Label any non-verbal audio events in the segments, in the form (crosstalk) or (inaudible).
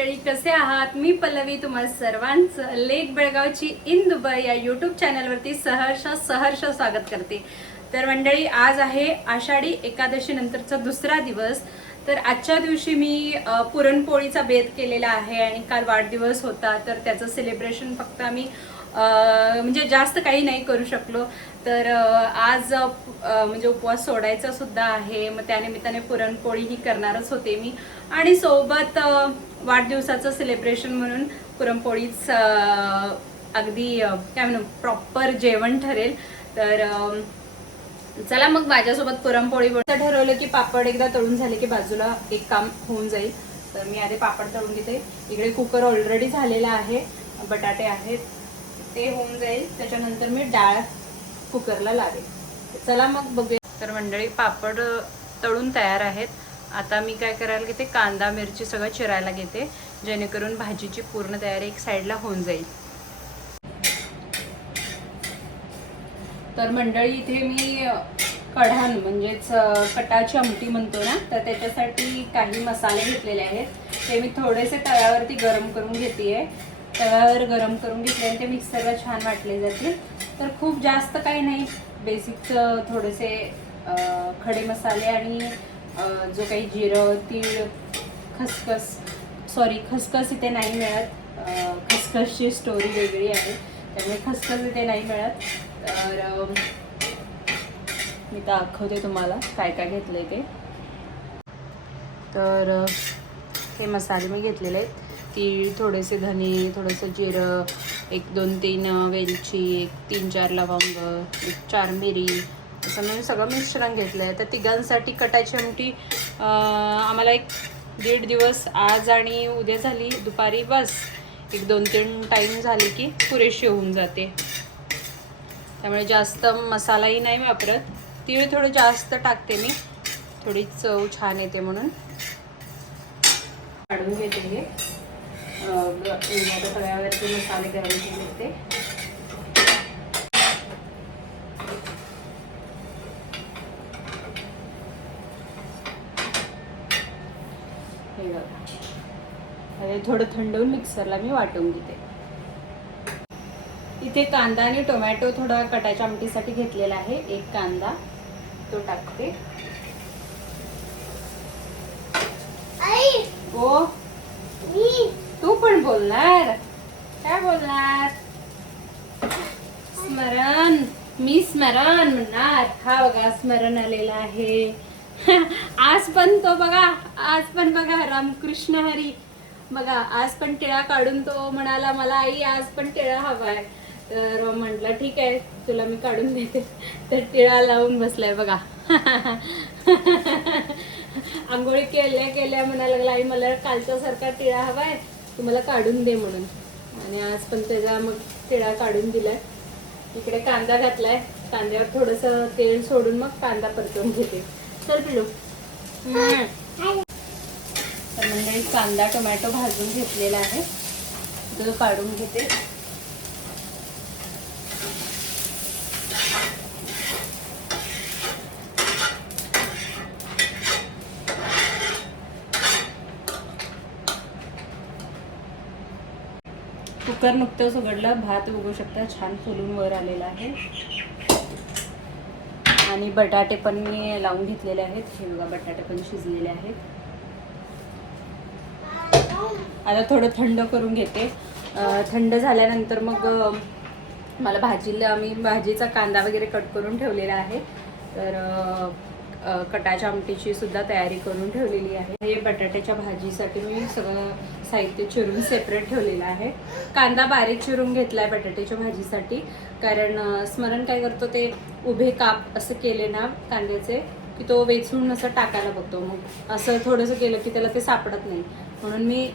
मंडळी कसे आहात? मी पल्लवी तुम्हा सर्वांचं लेक बेळगावची इन दुबई या यूट्यूब चॅनलवरती सहर्ष सहर्ष स्वागत करते. तर मंडळी आज आहे आषाढी एकादशी नंतरचा दुसरा दिवस. तर आजच्या दिवशी मी पुरणपोळीचा बेद केलेला आहे आणि काल वाढदिवस होता तर त्याचं सेलिब्रेशन फक्त आम्ही म्हणजे जास्त काही नाही करू शकलो. तर आज म्हणजे उपवास सोडायचा सुद्धा आहे. मग त्यानिमित्ताने पुरणपोळी ही करणारच होते मी. आणि सोबत वाढदिवसाचं सेलिब्रेशन म्हणून पुरणपोळीच अगदी काय म्हणू प्रॉपर जेवण ठरेल. तर चला मग माझ्यासोबत पुरणपोळी ठरवलं की पापड एकदा तळून झाले की बाजूला एक काम होऊन जाईल. तर मी आधी पापड तळून घेते. इकडे कुकर ऑलरेडी झालेला आहे. बटाटे आहेत. ते होऊन जाईल. त्याच्यानंतर मी डाळ कुकरला लावेल चला मग बघूया. तर मंडळी पापड तळून तयार आहेत. आता मी काय करायला घेते? कांदा मिरची सगळं चिरायला घेते. जेणेकरून भाजीची पूर्ण तयारी एक साईडला होऊन जाईल. तर मंडळी इथे मी कढाण म्हणजेच कटाची आमटी म्हणतो ना तर त्याच्यासाठी काही मसाले घेतलेले आहेत. ते मी थोडेसे तव्यावरती गरम करून घेते तव्यावर गरम करून घेतले आणि ते मिक्सरला छान वाटले जातील. तर खूप जास्त काही नाही. बेसिक थोडेसे खडे मसाले आणि जो काही जिरं तीळ खसखस सॉरी खसखस इथे नाही मिळत. खसखसची स्टोरी वेगळी आहे. त्यामुळे खसखस इथे नाही मिळत. तर मी दाखवते तुम्हाला काय काय घेतलंय ते. तर हे मसाले मी घेतलेले आहेत. तीळ थोडेसे धने थोडंसं जिरं एक दोन तीन वेलची एक तीन चार लवंग एक चार मिरी असं म्हणून सगळं मिश्रण घेतलं आहे तर तिघांसाठी कटाची आमटी आम्हाला एक दीड दिवस आज आणि उद्या झाली दुपारी बस. एक दोन तीन टाईम झाली की पुरेशी होऊन जाते. त्यामुळे जास्त मसालाही नाही वापरत. तीळ थोडं जास्त टाकते मी. थोडी चव छान येते म्हणून. काढून घेते हे. तव्यावरती मसाले गरम केले होते. हे थोडं थंड होऊन मिक्सरला मी वाटून घेते. इथे कांदा आणि टोमॅटो थोडा कटाच्या आमटीसाठी घेतलेला आहे. एक कांदा तो टाकते. ओ मी तू पण बोलणार काय बोलणार स्मरण मी स्मरण म्हणणार. हा बघा स्मरण आलेला आहे. (laughs) आज पण तो बघा आज पण बघा रामकृष्ण हरी. बघा आज पण टिळा काढून तो म्हणाला मला आई आज पण टिळा हवाय. तर म्हटलं ठीक आहे तुला मी काढून देते. तर टिळा लावून बसलाय बघा. (laughs) आंघोळी केल्या केल्या म्हणायला लागला आई मला कालच्या सारखा टिळा हवाय तुम्हाला काढून दे म्हणून. आणि आज पण त्याचा मग टिळा काढून दिलाय. इकडे कांदा घातलाय. कांद्यावर थोडस तेल सोडून मग कांदा परतून घेते. चल पिलू हम्म. तर म्हणजे कांदा टोमॅटो भाजून घेतलेला आहे. तो काढून घेते. कुकर नुकतंच उघडलं भात बघू शकता छान फुलून वर आलेला आहे. आणि बटाटे पण मी लावून घेतलेले आहेत. हे बघा बटाटे पण शिजलेले आहेत. आता थोडं थंड करून घेते. थंड झाल्यानंतर मग मला भाजीला मी भाजीचा कांदा वगैरे कट करून ठेवलेला आहे. तर कटाच्या आमटीची सुद्धा तयारी करून ठेवलेली आहे. हे बटाट्याच्या भाजीसाठी मी सगळं साहित्य चिरून सेपरेट ठेवलेलं आहे. कांदा बारीक चिरून घेतलाय बटाट्याच्या भाजीसाठी. कारण स्मरण काय करतो ते उभे काप असं केले ना कांद्याचे की तो वेचून असं टाकायला बघतो. मग असं थोडंसं केलं की त्याला ते सापडत नाही. म्हणून मी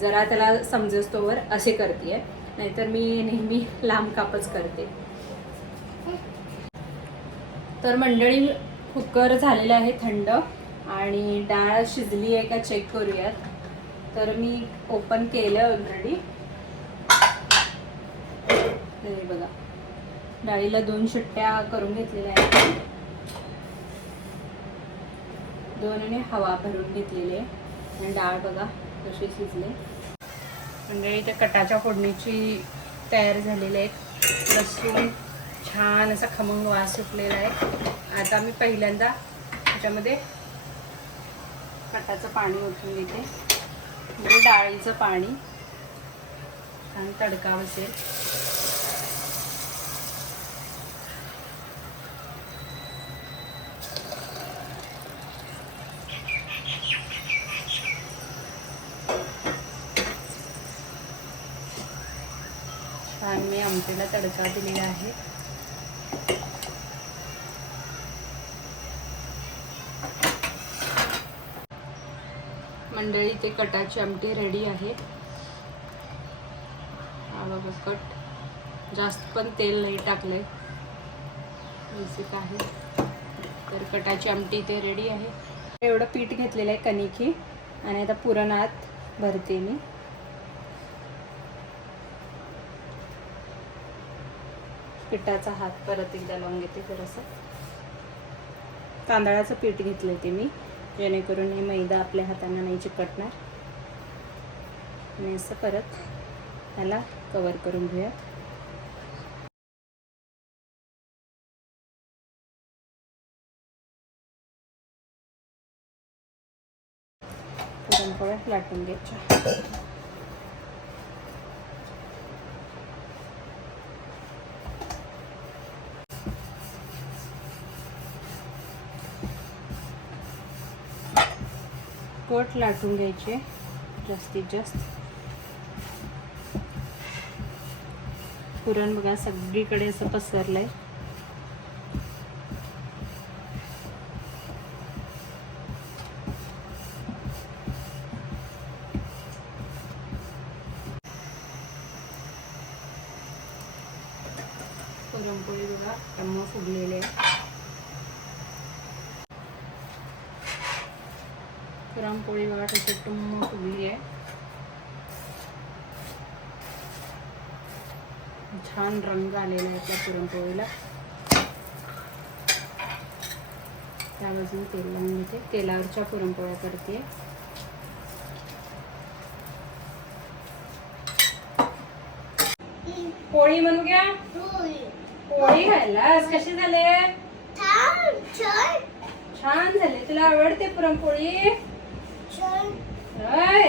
जरा त्याला समजस्तोवर असे करते नाहीतर मी नेहमी लांब कापच करते. तर मंडळी कुकर झालेलं आहे थंड आणि डाळ शिजली आहे का चेक करूयात. तर मी ओपन केलं ऑलरेडी हे बघा. डाळीला दोन शिट्ट्या करून घेतलेल्या आहेत. दोनने हवा भरून घेतलेली आहे. आणि डाळ बघा कशी शिजले. म्हणजे इथे कटाच्या फोडणीची तयार झालेली आहेत लसूण छान असा खमंग वास सुटलेला आहे. आता मी पहिल्यांदा त्याच्यामध्ये कटाचं पाणी ओतून घेते. म्हणजे डाळीचं पाणी छान तडका बसेल. छान मी आमटीला तडका दिलेला आहे. मंडळी ते कटाची आमटी रेडी आहे. बघा कट. जास्त पण तेल नाही टाकले बेसिक आहे. तर कटाची आमटी ते रेडी आहे. एवढं पीठ घेतलेलं आहे कणिकी. आणि आता पुरणात भरते मी. पिठाचा हात परत एकदा लावून घेते जरासं. तांदळाचं पीठ घेतलं ते मी. जेणेकरून हे मैदा आपल्या हातांना नाही चिकटणार. आणि असं परत त्याला कवर करून घेऊयात पुरणपोळ्या लाटून घ्यायच्या. कट लाटून घ्यायचे जास्तीत जास्त. पुरण बघा सगळीकडे असं पसरलं आहे बघा टम्म फुगलेले आहे पुरणपोळी बघा त्याची टुम्म फुगली आहे. छान रंग आलेला आहे त्या पुरणपोळीला. त्या बाजूने तेल लावून घेते. तेलावरच्या पुरणपोळ्या करते. पोळी म्हणू घ्या. पोळी खायलास कशी झाले? छान झाले. तुला आवडते पुरणपोळी. होय.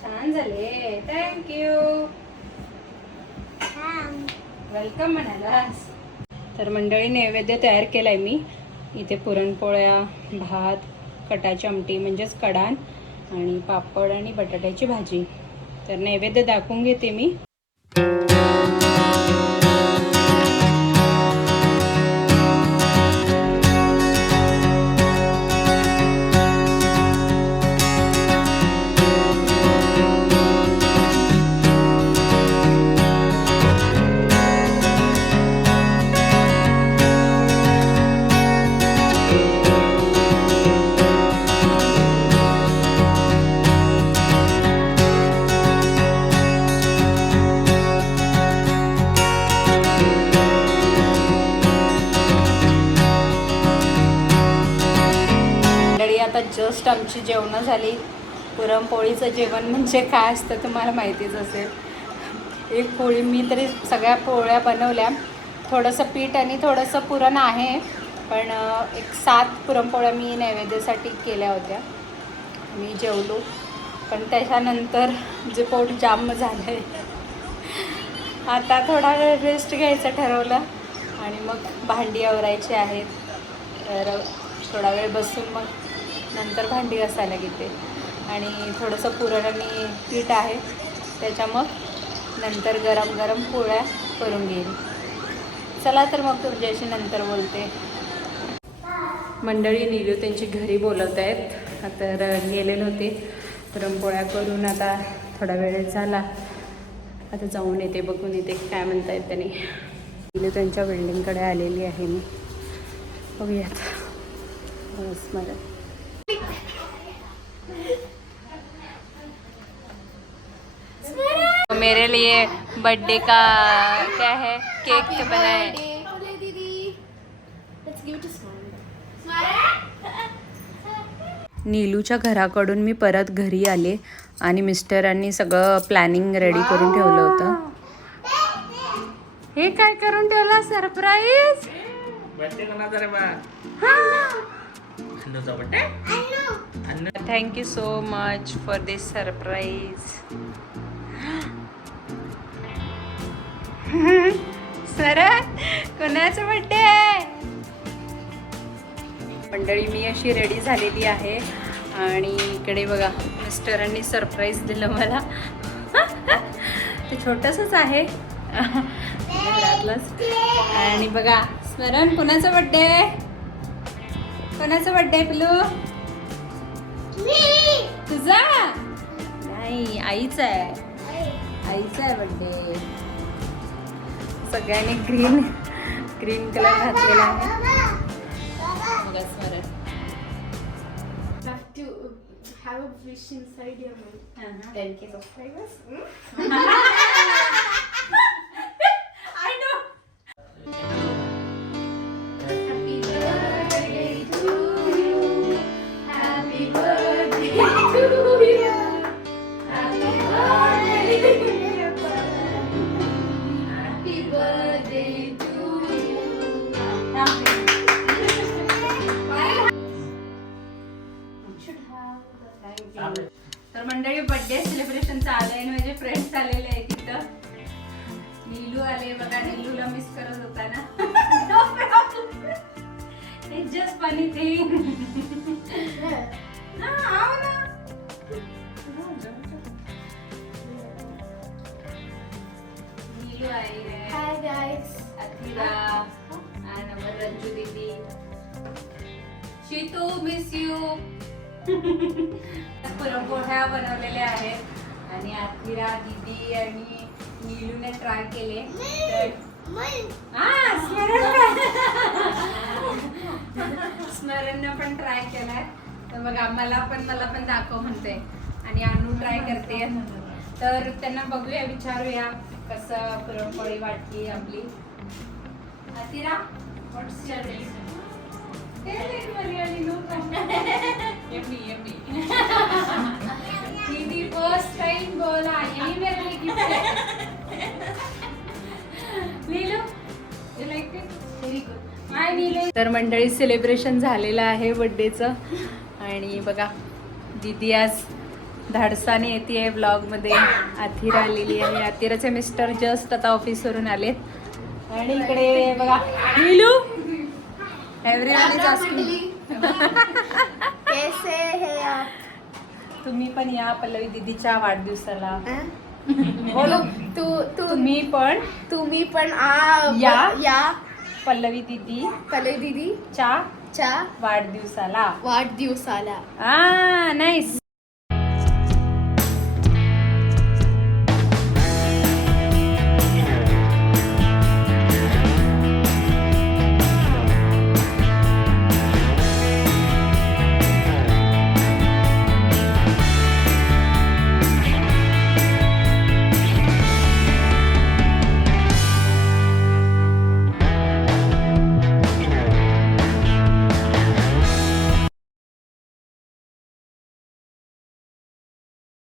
छान झाले. थँक्यू. वेलकम म्हणालास तर मंडळी नैवेद्य तयार केलाय मी. इथे पुरणपोळ्या भात कटाची आमटी म्हणजेच कडाण आणि पापड आणि बटाट्याची भाजी. तर नैवेद्य दाखवून घेते मी. जस्ट आमची जेवणं झाली. पुरणपोळीचं जेवण म्हणजे काय असतं तुम्हाला माहितीच असेल. एक पोळी मी तरी सगळ्या पोळ्या बनवल्या. थोडंसं पीठ आणि थोडंसं पुरण आहे पण एक सात पुरणपोळ्या मी नैवेद्यासाठी केल्या होत्या. मी जेवलो. पण त्याच्यानंतर जे पोट जाम झालं आहे आता थोडा वेळ रेस्ट घ्यायचं ठरवलं आणि मग भांडी आवरायची आहेत. तर थोडा वेळ बसून मग नंतर भांडी घासायला घेते. आणि थोडंसं पुरण आणि पीठ आहे त्याच्या मग नंतर गरम गरम पोळ्या करून घेईल चला तर मग तुमच्याशी नंतर बोलते. मंडळी निलू त्यांची घरी बोलवत आहेत. तर गेलेले होते. पुरणपोळ्या करून आता थोडा वेळ झाला. आता जाऊन येते बघून येते काय म्हणतायत त्यांनी. निलू त्यांच्या बिल्डिंगकडे आलेली आहे मी. बघूयात. बस मला मेरे लिए बर्थडे का क्या है? केक तो बना Birthday, दीदी. Let's give it a smile. नीलूच्या घराकडून मी परत घरी आले आणि मिस्टरांनी सगळं प्लॅनिंग रेडी करून ठेवलं होतं. हे काय करून ठेवलं? Surprise thank you so much for this surprise (laughs) sir कोणाचं बड्डे मंडळी मी अशी रेडी झालेली आहे. आणि इकडे बघा मिस्टरांनी सरप्राईज दिलं मला. (laughs) ते छोटंसंच आहे. घरातलंच. आणि बघा स्मरण कोणाचा बड्डे कोणाचा बड्डे पिलू? तुझा? नाही आईचा आहे. आईचा आहे बड्डे सगळ्यांनी ग्रीन ग्रीन कलर घातलेला आहे बघा स्मरण have to have a wish inside your mind. 10k subscribers. I Neelu आले बघा नीलूला मिस करत होता ना. It's just funny thing Neelu आई है Hi guys. Athira and our Ranju दीदी. शीतू मिस यू (laughs) पुरणपोळ्या बनवलेल्या आहेत. आणि अथिरा दीदी आणि नीलूने ट्राय केले. तर हा स्मरण स्मरणनं पण ट्राय केलाय. तर मग आम्हाला पण मला पण दाखव म्हणते आणि अनु ट्राय करते. तर त्यांना बघूया विचारूया कसं पुरणपोळी वाटली आपली. अतिरा व्हॉट्स तर मंडळी सेलिब्रेशन झालेलं आहे बर्थडेचं आणि बघा दीदी आज धाडसाने येते ब्लॉगमध्ये आथिरा आलेली आहे. आथिराचे मिस्टर जस्ट आता ऑफिसवरून आलेत. आणि इकडे बघा है तुम्ही पण या पल्लवी दीदीच्या वाढदिवसाला. बोलो. तू तू तुम्ही पण तुम्ही पण आ या. पल्लवी दीदी पले दीदी च्या च्या वाढदिवसाला. वाढदिवसाला. आ नाईस